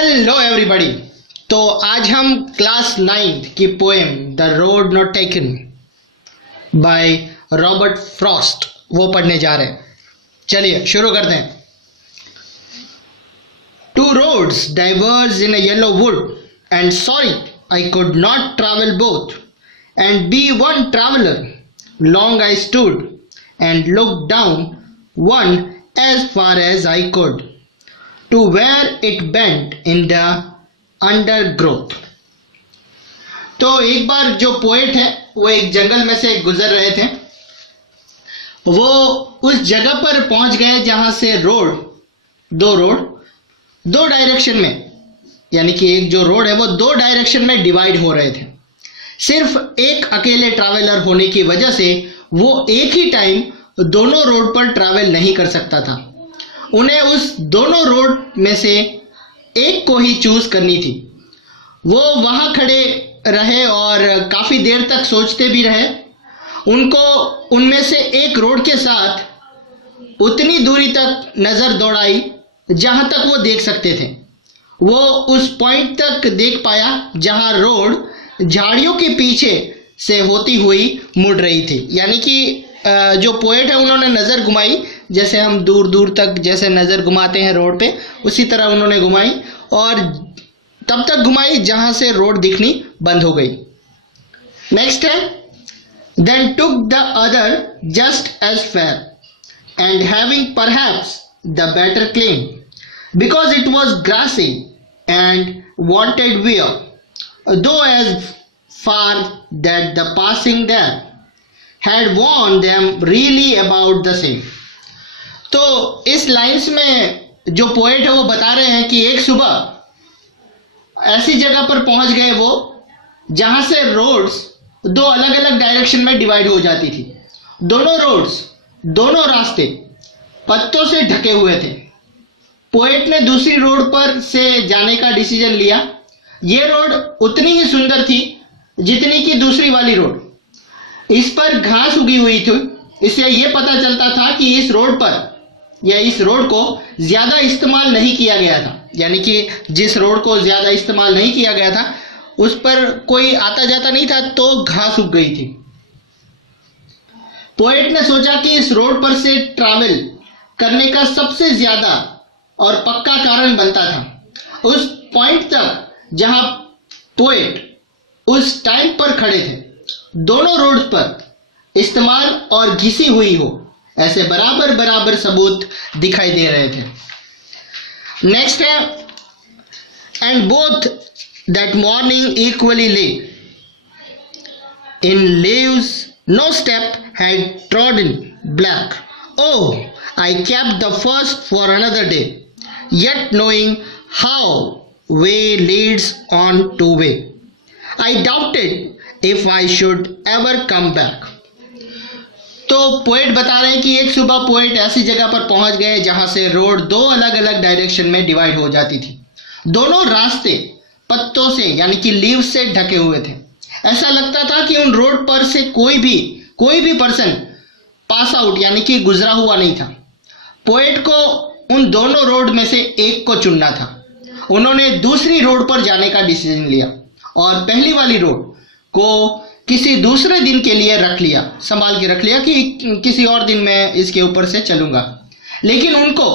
Hello everybody. तो आज हम क्लास 9 की poem the road not taken by Robert Frost वो पढ़ने जा रहे हैं। चलिए शुरू करते हैं। Two roads diverged in a yellow wood, and sorry I could not travel both, and be one traveler. Long I stood and looked down one as far as I could, to where it bent in the undergrowth. तो एक बार जो poet है वो एक जंगल में से गुजर रहे थे। वो उस जगह पर पहुंच गए जहां से दो डायरेक्शन में, यानी कि एक जो रोड है वो दो डायरेक्शन में डिवाइड हो रहे थे। सिर्फ एक अकेले ट्रैवलर होने की वजह से वो एक ही टाइम दोनों रोड पर ट्रैवल नहीं कर सकता था। उन्हें उस दोनों रोड में से एक को ही चूज करनी थी। वो वहां खड़े रहे और काफी देर तक सोचते भी रहे। उनको उनमें से एक रोड के साथ उतनी दूरी तक नजर दौड़ाई जहां तक वो देख सकते थे। वो उस पॉइंट तक देख पाया जहां रोड झाड़ियों के पीछे से होती हुई मुड़ रही थी। यानी कि जो पोएट है उन्होंने नज़र घुमाई, जैसे हम दूर दूर तक जैसे नज़र घुमाते हैं रोड पे, उसी तरह उन्होंने घुमाई और तब तक घुमाई जहां से रोड दिखनी बंद हो गई। नेक्स्ट है, then took the other just as fair and having perhaps the better claim because it was grassy and wanted wear though as for that the passing there had warned them really about the same। तो इस lines में जो poet है वो बता रहे हैं कि एक सुबह ऐसी जगह पर पहुंच गए वो जहां से रोड्स दो अलग अलग डायरेक्शन में डिवाइड हो जाती थी। दोनों रास्ते पत्तों से ढके हुए थे। पोएट ने दूसरी रोड पर से जाने का डिसीजन लिया। ये रोड उतनी ही सुंदर थी जितनी कि दूसरी वाली रोड। इस पर घास उगी हुई थी, इससे यह पता चलता था कि इस रोड पर या इस रोड को ज्यादा इस्तेमाल नहीं किया गया था। यानी कि जिस रोड को ज्यादा इस्तेमाल नहीं किया गया था उस पर कोई आता जाता नहीं था, तो घास उग गई थी। पोएट ने सोचा कि इस रोड पर से ट्रैवल करने का सबसे ज्यादा और पक्का कारण बनता था उस पॉइंट तक जहां पोएट उस टाइम पर खड़े थे। दोनों रोड्स पर इस्तेमाल और घिसी हुई हो ऐसे बराबर बराबर सबूत दिखाई दे रहे थे। नेक्स्ट है, and both that morning equally lay in leaves no step had trodden black oh I kept the first for another day yet knowing how way leads on to way I doubted if I should ever come back। तो poet बता रहे हैं कि एक सुबह poet ऐसी जगह पर पहुंच गए जहां से रोड दो अलग अलग डायरेक्शन में डिवाइड हो जाती थी। दोनों रास्ते पत्तों से यानी कि लीव्स से ढके हुए थे। ऐसा लगता था कि उन रोड पर से कोई भी पर्सन पास आउट यानी कि गुजरा हुआ नहीं था। पोएट को उन दोनों रोड में से एक को चुनना था। उन्होंने दूसरी रोड पर जाने का डिसीजन लिया और पहली वाली रोड को किसी दूसरे दिन के लिए संभाल के रख लिया कि किसी और दिन मैं इसके ऊपर से चलूंगा। लेकिन उनको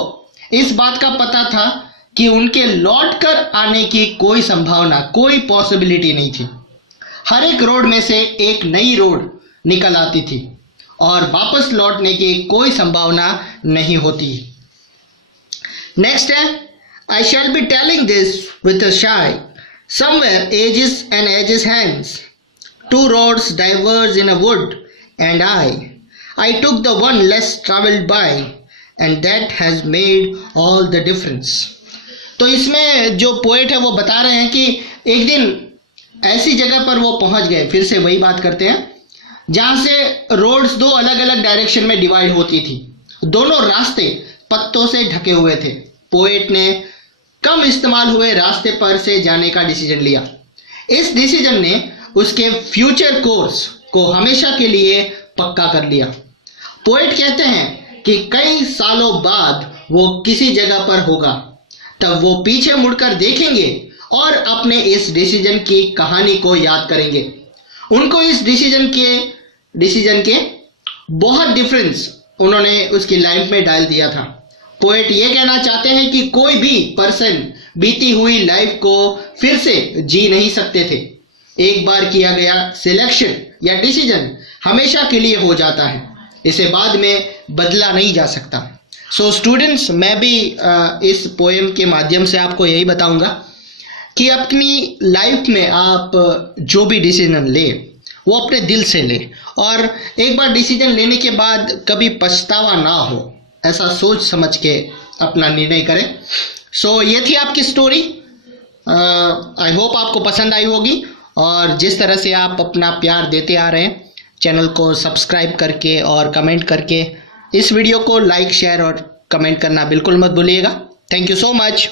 इस बात का पता था कि उनके लौट कर आने की कोई संभावना, कोई पॉसिबिलिटी नहीं थी। हर एक रोड में से एक नई रोड निकल आती थी और वापस लौटने की कोई संभावना नहीं होती। नेक्स्ट है, I shall be telling this with a sigh somewhere ages and ages hence Two roads diverged in a wood, and I took the one less traveled by, and that has made all the difference। तो इसमें जो poet है वो बता रहे हैं कि एक दिन ऐसी जगह पर वो पहुंच गए, फिर से वही बात करते हैं, जहां से रोड्स दो अलग अलग डायरेक्शन में डिवाइड होती थी। दोनों रास्ते पत्तों से ढके हुए थे। पोएट ने कम इस्तेमाल हुए रास्ते पर से जाने का डिसीजन लिया। इस डिसीजन ने उसके फ्यूचर कोर्स को हमेशा के लिए पक्का कर लिया। पोएट कहते हैं कि कई सालों बाद वो किसी जगह पर होगा तब वो पीछे मुड़कर देखेंगे और अपने इस डिसीजन की कहानी को याद करेंगे। उनको इस डिसीजन के बहुत डिफरेंस उन्होंने उसकी लाइफ में डाल दिया था। पोएट ये कहना चाहते हैं कि कोई भी पर्सन बीती हुई लाइफ को फिर से जी नहीं सकते थे। एक बार किया गया सिलेक्शन या डिसीजन हमेशा के लिए हो जाता है, इसे बाद में बदला नहीं जा सकता। सो स्टूडेंट्स, मैं भी इस पोएम के माध्यम से आपको यही बताऊंगा कि अपनी लाइफ में आप जो भी डिसीजन ले वो अपने दिल से ले, और एक बार डिसीजन लेने के बाद कभी पछतावा ना हो, ऐसा सोच समझ के अपना निर्णय करें। सो ये थी आपकी स्टोरी। आई होप आपको पसंद आई होगी, और जिस तरह से आप अपना प्यार देते आ रहे हैं, चैनल को सब्सक्राइब करके और कमेंट करके इस वीडियो को लाइक, शेयर और कमेंट करना बिल्कुल मत भूलिएगा। Thank you so much.